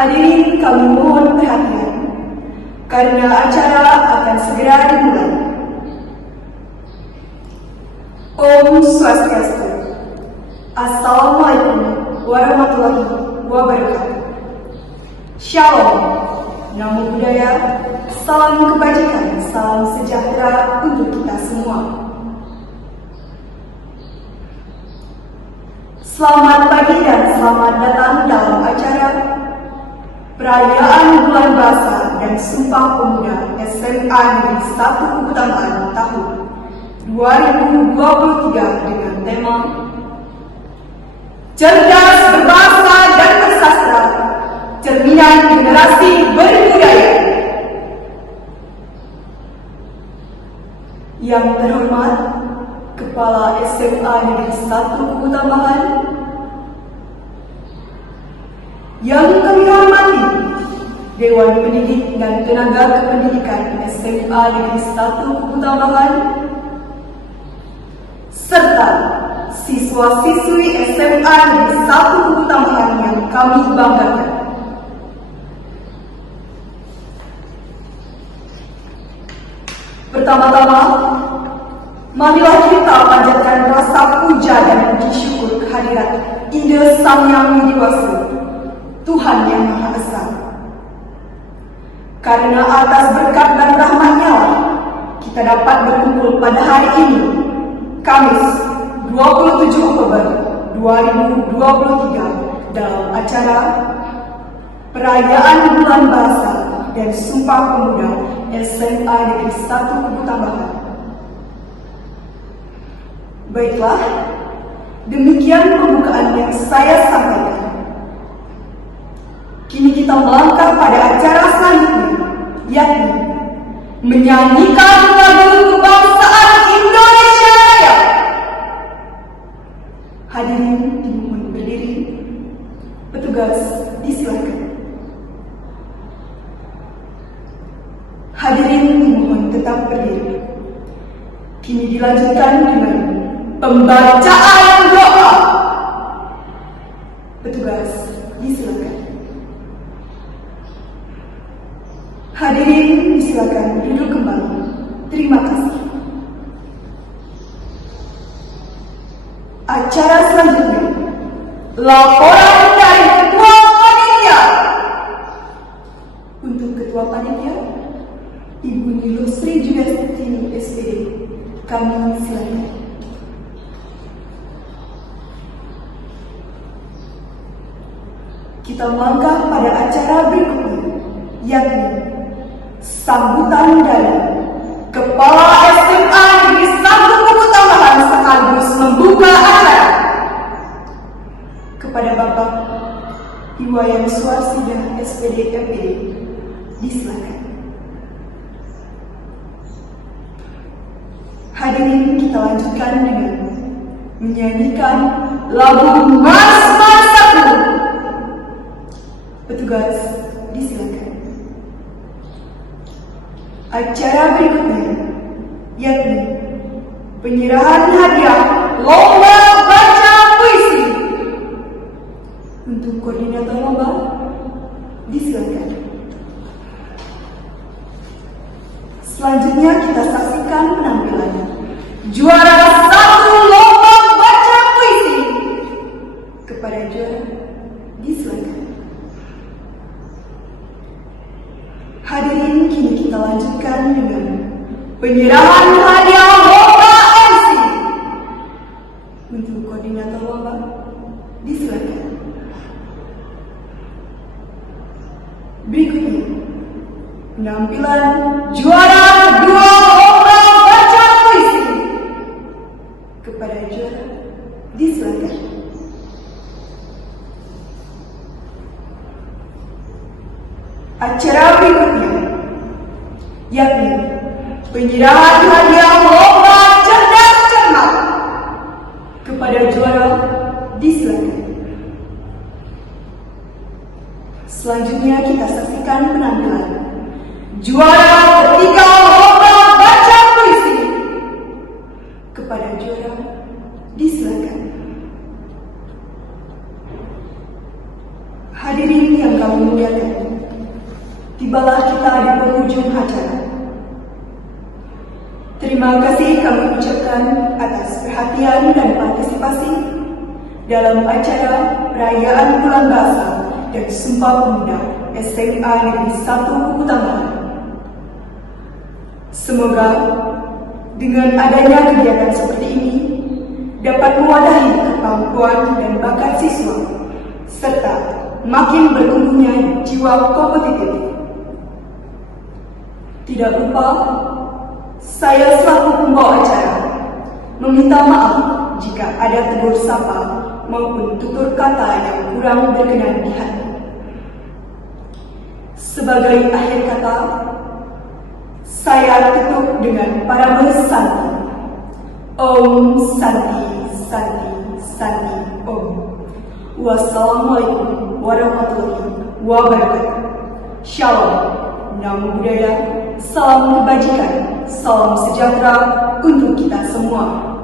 Hadirin, kami mohon perhatian karena acara akan segera dimulai. Om Swastiastu. Assalamualaikum warahmatullahi wabarakatuh. Shalom. Namo Buddhaya. Salam kebajikan, salam sejahtera untuk kita semua. Selamat pagi dan selamat datang dalam acara Perayaan Bulan Bahasa dan Sumpah Pemuda SMA Negeri 1 Utamakan tahun 2023 dengan tema Cerdas Berbahasa dan Bersastra, Cerminan Generasi Berbudaya. Yang terhormat Kepala SMA Negeri 1 Utamakan, yang kami hormati Dewan Pendidik dan Tenaga Kependidikan SMA Negeri 1 Utamakan, serta siswa-siswi SMA Negeri 1 Utamakan yang kami banggakan. Pertama-tama, marilah kita panjatkan rasa puja dan puji syukur kehadirat Ida Sang Yang Widiwasa, Tuhan Yang Maha Esa. Karena atas berkat dan rahmat-Nya kita dapat berkumpul pada hari ini, Kamis 27 Oktober 2023 dalam acara Perayaan Bulan Bahasa dan Sumpah Pemuda SMA Negeri 1 Utamakan. Baiklah, demikian pembukaan yang saya sampaikan. Kini kita melangkah pada acara selanjutnya, yakni menyanyikan lagu kebangsaan Indonesia Raya. Hadirin dimohon berdiri, petugas disilakan. Hadirin dimohon tetap berdiri. Kini dilanjutkan dengan pembacaan doa. Petugas disilakan. Hadirin disilakan duduk kembali. Terima kasih. Acara selanjutnya, laporan dari Ketua Panitia. Untuk Ketua Panitia, Ibu Nilo Sri Julestini SPD, kami silakan. Kita melangkah pada acara berikutnya, yakni sambutan dari Kepala SMA Negeri 1 Utamakan sekaligus membuka acara. Kepada Bapak Iwayan Suarsida SPD MPD, disilakan. Hadirin, kita lanjutkan dengan menyanyikan lagu Mas Satu. Petugas disilakan. Acara berikutnya yakni penyerahan hadiah lomba baca puisi. Untuk koordinator lomba disilakan. Selanjutnya kita saksikan penampilan juara 1 lomba baca puisi. Kepada juara disilakan. Hadirin, kini kita lanjutkan dengan penyerahan hadiah lomba MC. Untuk koordinator lomba disilakan. Berikutnya penampilan juara 2 lomba baca puisi. Kepada juara disilakan. Acara berikutnya yakni penyerahan hadiah lomba cerdas cermat. Kepada juara disilakan. Selanjutnya kita saksikan penampilan juara ketiga lomba baca puisi. Kepada juara disilakan. Hadirin yang kami muliakan, tibalah kita di penghujung acara. Terima kasih kami ucapkan atas perhatian dan partisipasi dalam acara perayaan Bulan Bahasa dan Sumpah Pemuda SMA Negeri 1 Kuku Tambahan. Semoga dengan adanya kegiatan seperti ini dapat mewadahi kemampuan dan bakat siswa, serta makin bertumbuhnya jiwa kompetitif. Tidak lupa, saya selaku pembawa acara meminta maaf jika ada tegur sapa maupun tutur kata yang kurang berkenan di hati. Sebagai akhir kata, saya tutup dengan parabel Santi. Om Santi, Santi, Santi, Om. Wassalamualaikum warahmatullahi wabarakatuh. Shalom, namo buddhaya, salam kebajikan, salam sejahtera untuk kita semua.